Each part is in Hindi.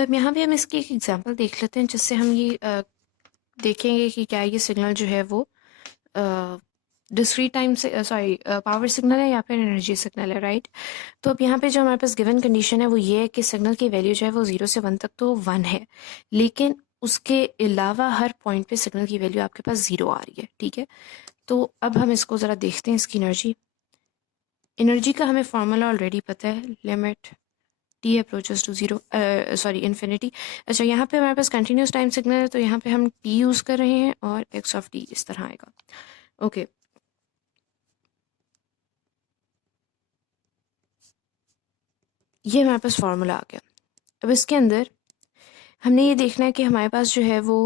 तो अब यहाँ पे हम इसकी एक एग्जांपल देख लेते हैं जिससे हम ये देखेंगे कि क्या ये सिग्नल जो है वो डिस्क्रीट टाइम से पावर सिग्नल है या फिर एनर्जी सिग्नल है, राइट। तो अब यहाँ पे जो हमारे पास गिवन कंडीशन है वो ये है कि सिग्नल की वैल्यू जो है वो 0 से 1 तक तो 1 है, लेकिन उसके अलावा हर पॉइंट पे सिग्नल की वैल्यू आपके पास 0 आ रही है, ठीक है। तो अब हम इसको ज़रा देखते हैं, इसकी एनर्जी का हमें फॉर्मूला ऑलरेडी पता है, limit t approaches to zero infinity. अच्छा, यहाँ पे हमारे पास कंटिन्यूस टाइम सिग्नल है तो यहाँ पे हम टी यूज़ कर रहे हैं और एक्स ऑफ टी इस तरह आएगा। ओके, ये हमारे पास फार्मूला आ गया। अब इसके अंदर हमने ये देखना है कि हमारे पास जो है वो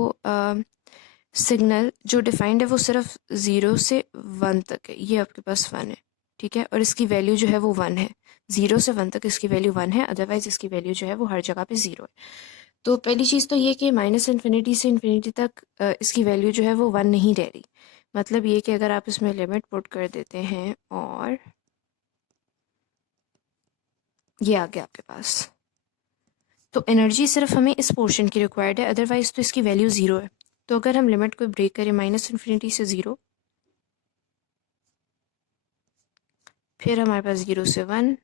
सिग्नल जो डिफाइंड है वो सिर्फ 0 से 1 तक है। ये आपके पास 1 है, ठीक है, और इसकी वैल्यू जो है वो 1 है। 0 से 1 तक इसकी वैल्यू 1 है, अदरवाइज इसकी वैल्यू जो है वो हर जगह पे 0 है। तो पहली चीज़ तो ये कि माइनस इन्फिनिटी से इन्फिनिटी तक इसकी वैल्यू जो है वो 1 नहीं रह रही। मतलब ये कि अगर आप इसमें लिमिट पुट कर देते हैं और ये आ गया आपके पास, तो एनर्जी सिर्फ हमें इस पोर्शन की रिक्वायर्ड है, अदरवाइज तो इसकी वैल्यू 0 है। तो अगर हम लिमिट को ब्रेक करें माइनस इन्फिनिटी से 0, फिर हमारे पास 0 से 1,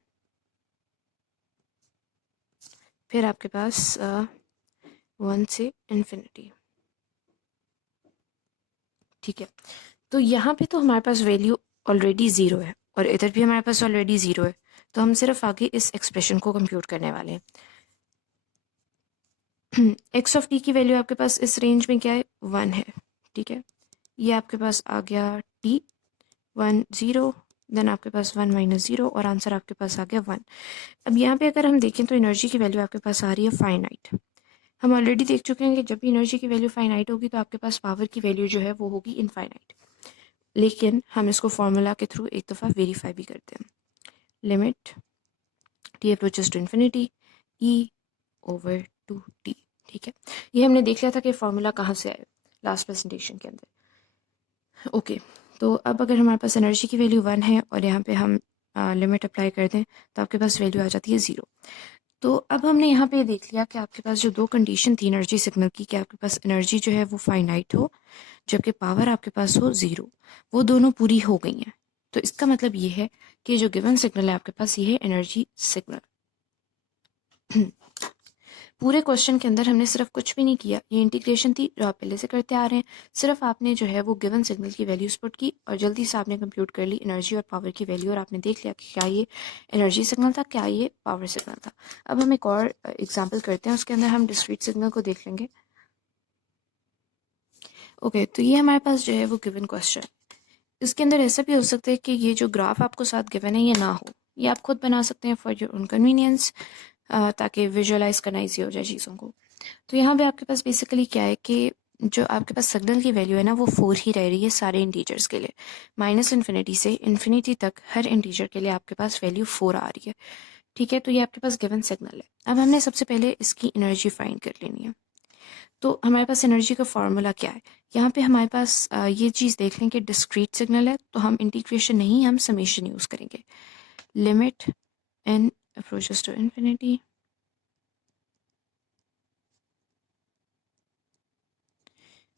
फिर आपके पास 1 से इन्फिनिटी, ठीक है। तो यहाँ पे तो हमारे पास वैल्यू ऑलरेडी 0 है और इधर भी हमारे पास ऑलरेडी 0 है, तो हम सिर्फ आगे इस एक्सप्रेशन को कंप्यूट करने वाले हैं। एक्स ऑफ टी की वैल्यू आपके पास इस रेंज में क्या है, 1 है, ठीक है। ये आपके पास आ गया टी 1 0, देन आपके पास 1 माइनस 0 और आंसर आपके पास आ गया 1। अब यहाँ पे अगर हम देखें तो एनर्जी की वैल्यू आपके पास आ रही है फाइनाइट। हम ऑलरेडी देख चुके हैं कि जब भी एनर्जी की वैल्यू फाइनाइट होगी तो आपके पास पावर की वैल्यू जो है वो होगी इनफाइनाइट। लेकिन हम इसको फॉर्मूला के थ्रू एक दफ़ा वेरीफाई भी करते हैं। Limit t approaches to infinity e over two t, ठीक है। ये हमने देख लिया था कि फॉर्मूला कहाँ से आया लास्ट प्रेजेंटेशन के अंदर। ओके, तो अब अगर हमारे पास एनर्जी की वैल्यू 1 है और यहाँ पे हम लिमिट अप्लाई कर दें तो आपके पास वैल्यू आ जाती है 0। तो अब हमने यहाँ पे देख लिया कि आपके पास जो दो कंडीशन थी एनर्जी सिग्नल की, कि आपके पास एनर्जी जो है वो फाइनाइट हो जबकि पावर आपके पास हो 0, वो दोनों पूरी हो गई हैं। तो इसका मतलब ये है कि जो गिवन सिग्नल है आपके पास ये है एनर्जी सिग्नल। पूरे क्वेश्चन के अंदर हमने सिर्फ कुछ भी नहीं किया, ये इंटीग्रेशन थी जो आप पहले से करते आ रहे हैं। सिर्फ आपने जो है वो गिवन सिग्नल की वैल्यूज पुट की और जल्दी से आपने कंप्यूट कर ली एनर्जी और पावर की वैल्यू और आपने देख लिया कि क्या ये एनर्जी सिग्नल था, क्या ये पावर सिग्नल था। अब हम एक और एग्जाम्पल करते हैं, उसके अंदर हम डिस्क्रीट सिग्नल को देख लेंगे। ओके, तो ये हमारे पास जो है वो गिवन क्वेश्चन, इसके अंदर ऐसा भी हो सकता है कि ये जो ग्राफ आपको साथ गिवन है ये ना हो, ये आप खुद बना सकते हैं फॉर योर ओन कन्वीनियंस, ताकि विजुअलाइज करना ईजी हो जाए चीज़ों को। तो यहाँ पे आपके पास बेसिकली क्या है कि जो आपके पास सिग्नल की वैल्यू है ना वो 4 ही रह रही है सारे इंटीजर्स के लिए। माइनस इन्फिनिटी से इन्फिनिटी तक हर इंटीजर के लिए आपके पास वैल्यू 4 आ रही है, ठीक है। तो ये आपके पास गिवन सिग्नल है। अब हमने सबसे पहले इसकी एनर्जी फाइंड कर लेनी है। तो हमारे पास एनर्जी का फॉर्मूला क्या है, यहाँ पे हमारे पास ये चीज़ देख लें कि डिस्क्रीट सिग्नल है तो हम इंटीग्रेशन नहीं, हम समेशन यूज़ करेंगे। Limit n approaches to infinity,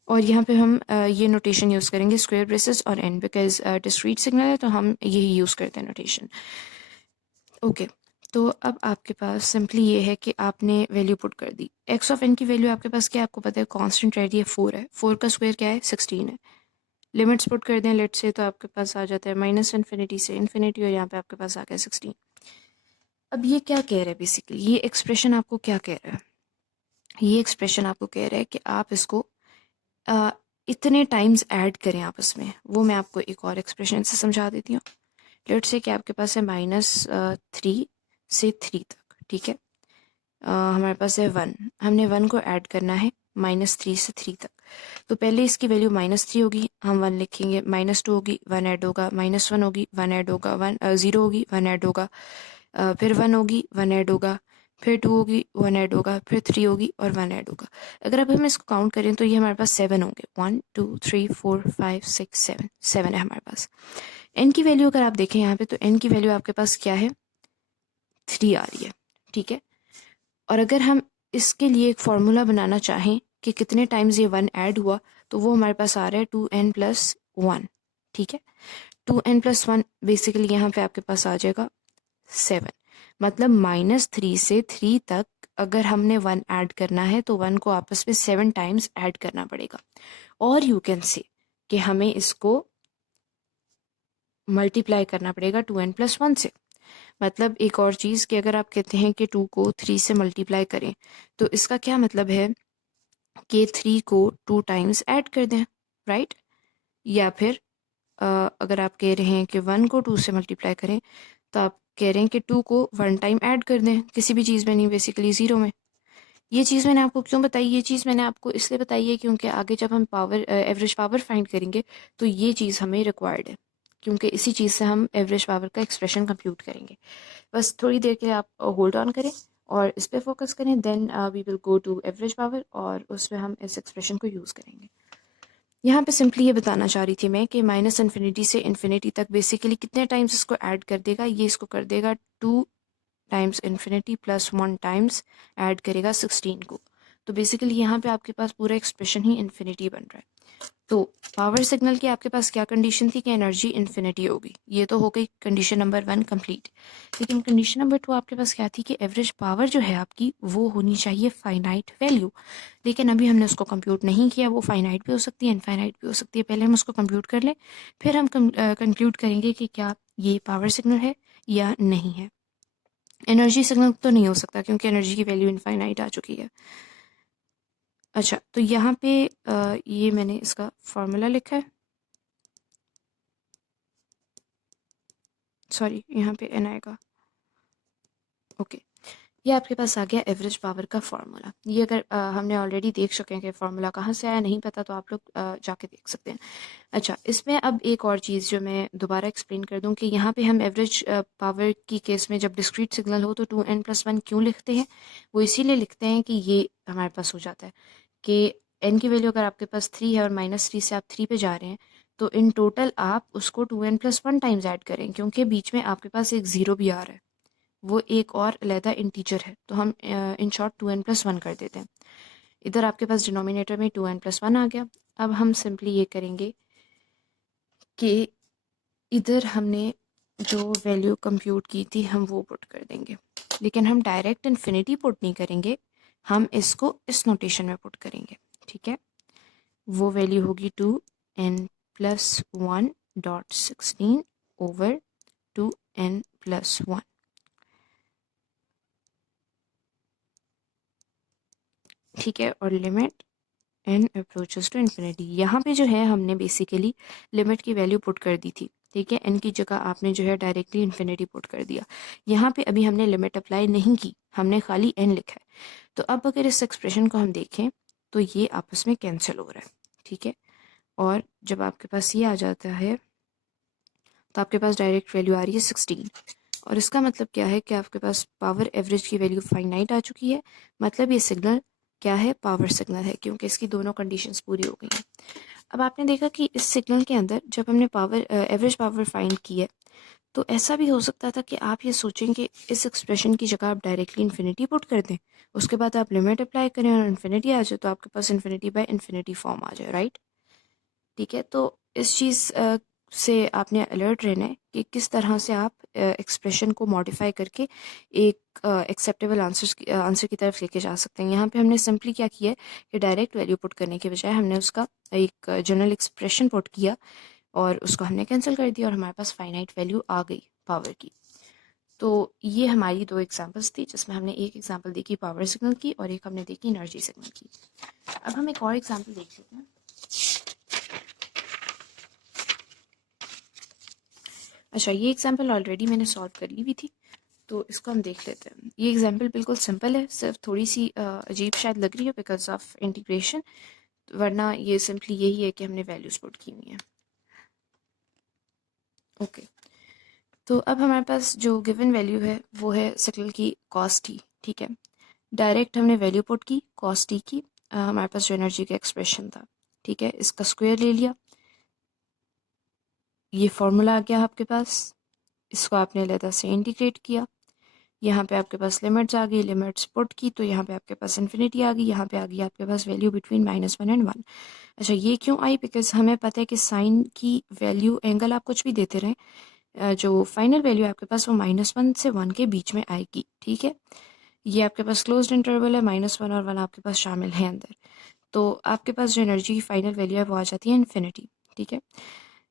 और यहाँ पे हम ये नोटेशन यूज़ करेंगे स्क्वायर ब्रेसेस और एन, बिकॉज डिस्क्रीट सिग्नल है तो हम यही यूज़ करते हैं नोटेशन। ओके, तो अब आपके पास सिंपली ये है कि आपने वैल्यू पुट कर दी। एक्स ऑफ एन की वैल्यू आपके पास क्या है, आपको पता है कांस्टेंट रह रही है 4 है, 4 का स्क्वायर क्या है 16 है। लिमिट्स पुट कर दें लेट से तो आपके पास आ जाता है माइनस इन्फिनिटी से इन्फिनिटी और यहाँ पे आपके पास आ गया 16। अब ये क्या कह रहा है बेसिकली, ये एक्सप्रेशन आपको क्या कह रहा है, ये एक्सप्रेशन आपको कह रहा है कि आप इसको अ, इतने टाइम्स ऐड करें आपस में। वो मैं आपको एक और एक्सप्रेशन से समझा देती हूँ। लेट से कि आपके पास है -3 से 3 तक, ठीक है। हमारे पास है 1, हमने 1 को ऐड करना है -3 से 3 तक। तो पहले इसकी वैल्यू -3 होगी, हम 1 लिखेंगे, -2 होगी 1 ऐड होगा, -1 होगी 1 ऐड होगा, 0 होगी 1 ऐड होगा, फिर 1 होगी 1 ऐड होगा, फिर 2 होगी 1 ऐड होगा, फिर 3 होगी और 1 ऐड होगा। अगर अब हम इसको काउंट करें तो ये हमारे पास 7 होंगे, 1 2 3 4 5 6 7, 7 है हमारे पास। एन की वैल्यू अगर आप देखें यहाँ पे तो एन की वैल्यू आपके पास क्या है 3 आ रही है, ठीक है। और अगर हम इसके लिए एक फार्मूला बनाना चाहें कि कितने टाइम्स ये 1 ऐड हुआ, तो वो हमारे पास आ रहा है 2n+1। ठीक है, 2n+1 बेसिकली यहाँ पे आपके पास आ जाएगा 7। मतलब -3 से 3 तक अगर हमने 1 ऐड करना है तो 1 को आपस में 7 टाइम्स ऐड करना पड़ेगा। और यू कैन से कि हमें इसको मल्टीप्लाई करना पड़ेगा 2n+1 से। मतलब एक और चीज़ कि अगर आप कहते हैं कि 2 को 3 से मल्टीप्लाई करें, तो इसका क्या मतलब है कि 3 को 2 टाइम्स ऐड कर दें, राइट? या फिर अगर आप कह रहे हैं कि 1 को 2 से मल्टीप्लाई करें, तो आप कह रहे हैं कि 2 को 1 टाइम ऐड कर दें, किसी भी चीज़ में नहीं, बेसिकली ज़ीरो में। ये चीज़ मैंने आपको क्यों बताई? ये चीज़ मैंने आपको इसलिए बताई है क्योंकि आगे जब हम पावर एवरेज पावर फाइंड करेंगे तो ये चीज़ हमें रिक्वायर्ड है, क्योंकि इसी चीज़ से हम एवरेज पावर का एक्सप्रेशन कंप्यूट करेंगे। बस थोड़ी देर के लिए आप होल्ड ऑन करें और इस पर फोकस करें, then we will go to average power और उसमें हम इस एक्सप्रेशन को यूज़ करेंगे। यहाँ पे सिंपली ये बताना चाह रही थी मैं कि -इन्फिनिटी से इन्फिनिटी तक बेसिकली कितने टाइम्स इसको ऐड कर देगा। ये इसको कर देगा 2 times infinity plus 1 times add करेगा 16 को। तो बेसिकली यहाँ पे आपके पास पूरा एक्सप्रेशन ही इन्फिनिटी बन रहा है। तो पावर सिग्नल की आपके पास क्या कंडीशन थी कि एनर्जी इन्फिनिटी होगी। ये तो हो गई कंडीशन नंबर 1 कंप्लीट। लेकिन कंडीशन नंबर 2 आपके पास क्या थी कि एवरेज पावर जो है आपकी वो होनी चाहिए फाइनाइट वैल्यू। लेकिन अभी हमने उसको कंप्यूट नहीं किया। वो फाइनाइट भी हो सकती है, इनफाइनाइट भी हो सकती है। पहले हम उसको कंप्यूट कर लें, फिर हम कंक्लूड करेंगे कि क्या ये पावर सिग्नल है या नहीं है। एनर्जी सिग्नल तो नहीं हो सकता क्योंकि एनर्जी की वैल्यू इनफाइनाइट आ चुकी है। अच्छा, तो यहाँ पे ये मैंने इसका फॉर्मूला लिखा है, सॉरी यहाँ पे एन आएगा। ओके, ये आपके पास आ गया एवरेज पावर का फार्मूला। ये अगर हमने ऑलरेडी देख चुके हैं कि फार्मूला कहाँ से आया, नहीं पता तो आप लोग जाके देख सकते हैं। अच्छा, इसमें अब एक और चीज़ जो मैं दोबारा एक्सप्लेन कर दूं कि यहाँ पे हम एवरेज पावर की केस में जब डिस्क्रीट सिग्नल हो तो 2n+1 क्यों लिखते हैं? वो इसीलिए लिखते हैं कि ये हमारे पास हो जाता है कि n की वैल्यू अगर आपके पास 3 है और -3 से आप 3 पे जा रहे हैं, तो इन टोटल आप उसको 2n+1 टाइम्स ऐड करें, क्योंकि बीच में आपके पास एक ज़ीरो भी आ रहा है, वो एक और अलहदा इंटीजर है, तो हम इन शॉर्ट 2n+1 कर देते हैं। इधर आपके पास डिनोमिनेटर में 2n+1 आ गया। अब हम सिंपली ये करेंगे कि इधर हमने जो वैल्यू कंप्यूट की थी हम वो पुट कर देंगे, लेकिन हम डायरेक्ट इन्फिनिटी पुट नहीं करेंगे, हम इसको इस नोटेशन में पुट करेंगे। ठीक है, वो वैल्यू होगी 2n+1.16 ओवर 2n+1। ठीक है, और limit n approaches to infinity. यहाँ पे जो है हमने बेसिकली लिमिट की वैल्यू पुट कर दी थी। ठीक है, n की जगह आपने जो है डायरेक्टली इन्फिनिटी पुट कर दिया। यहाँ पे अभी हमने लिमिट अप्लाई नहीं की, हमने खाली n लिखा है। तो अब अगर इस एक्सप्रेशन को हम देखें तो ये आपस में कैंसिल हो रहा है। ठीक है, और जब आपके पास ये आ जाता है तो आपके पास डायरेक्ट वैल्यू आ रही है 16। और इसका मतलब क्या है कि आपके पास पावर एवरेज की वैल्यू फाइनाइट आ चुकी है। मतलब ये सिग्नल क्या है? पावर सिग्नल है, क्योंकि इसकी दोनों कंडीशंस पूरी हो गई हैं। अब आपने देखा कि इस सिग्नल के अंदर जब हमने पावर एवरेज पावर फाइंड की है, तो ऐसा भी हो सकता था कि आप ये सोचें कि इस एक्सप्रेशन की जगह आप डायरेक्टली इन्फिनिटी पुट कर दें, उसके बाद आप लिमिट अप्लाई करें और इन्फिनिटी आ जाए, तो आपके पास इन्फिनिटी बाय इन्फिनिटी फॉर्म आ जाए, राइट? ठीक है, तो इस चीज़ से आपने अलर्ट रहना है कि किस तरह से आप एक्सप्रेशन को मॉडिफाई करके एक एक्सेप्टेबल आंसर की तरफ लेके जा सकते हैं। यहाँ पे हमने सिंपली क्या किया है कि डायरेक्ट वैल्यू पुट करने के बजाय हमने उसका एक जनरल एक्सप्रेशन पुट किया और उसको हमने कैंसिल कर दिया और हमारे पास फाइनाइट वैल्यू आ गई पावर की। तो ये हमारी दो एग्जांपल्स थी, जिसमें हमने एक एग्जांपल देखी पावर सिग्नल की और एक हमने देखी एनर्जी सिग्नल की। अब हम एक और एग्जांपल देख लेते हैं। अच्छा, ये एग्जांपल ऑलरेडी मैंने सॉल्व कर ली हुई थी, तो इसको हम देख लेते हैं। ये एग्जांपल बिल्कुल सिंपल है, सिर्फ थोड़ी सी अजीब शायद लग रही है बिकॉज ऑफ इंटीग्रेशन, वरना ये सिंपली यही है कि हमने वैल्यूज पुट की हुई हैं। ओके, तो अब हमारे पास जो गिवन वैल्यू है वो है सिग्नल की कॉस टी। ठीक है, डायरेक्ट हमने वैल्यू पुट की कॉस टी की, हमारे पास जो एनर्जी का एक्सप्रेशन था। ठीक है, इसका स्क्वायर ले लिया, ये फॉर्मूला आ गया आपके पास, इसको आपने अलहदा से इंटीग्रेट किया, यहाँ पे आपके पास लिमिट्स आ गई, लिमिट्स पुट की तो यहाँ पे आपके पास इन्फिनिटी आ गई, यहाँ पे आ गई आपके पास वैल्यू बिटवीन -1 एंड 1। अच्छा ये क्यों आई? बिकॉज हमें पता है कि साइन की वैल्यू, एंगल आप कुछ भी देते रहें, जो फाइनल वैल्यू आपके पास वो -1 से 1 के बीच में आएगी। ठीक है, ये आपके पास क्लोज्ड इंटरवल है, -1 और 1 आपके पास शामिल है अंदर, तो आपके पास जो एनर्जी की फाइनल वैल्यू है वो आ जाती है इन्फिनिटी। ठीक है,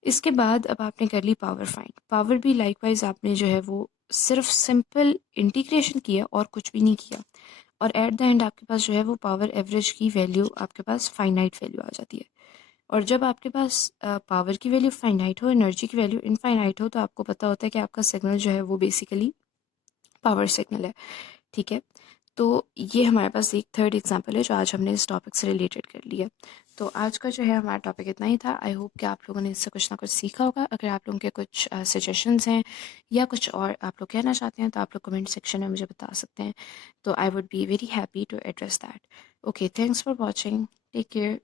इसके बाद अब आपने कर ली पावर फाइंड। पावर भी लाइकवाइज आपने जो है वो सिर्फ सिंपल इंटीग्रेशन किया और कुछ भी नहीं किया, और एट द एंड आपके पास जो है वो पावर एवरेज की वैल्यू आपके पास फाइनाइट वैल्यू आ जाती है। और जब आपके पास पावर की वैल्यू फाइनाइट हो, एनर्जी की वैल्यू इनफाइनाइट हो, तो आपको पता होता है कि आपका सिग्नल जो है वो बेसिकली पावर सिग्नल है। ठीक है, तो ये हमारे पास एक थर्ड एग्जांपल है जो आज हमने इस टॉपिक से रिलेटेड कर लिया। तो आज का जो है हमारा टॉपिक इतना ही था। आई होप कि आप लोगों ने इससे कुछ ना कुछ सीखा होगा। अगर आप लोगों के कुछ सजेशंस हैं या कुछ और आप लोग कहना चाहते हैं तो आप लोग कमेंट सेक्शन में मुझे बता सकते हैं। तो I would be very happy to address that. Okay, thanks for watching, take care.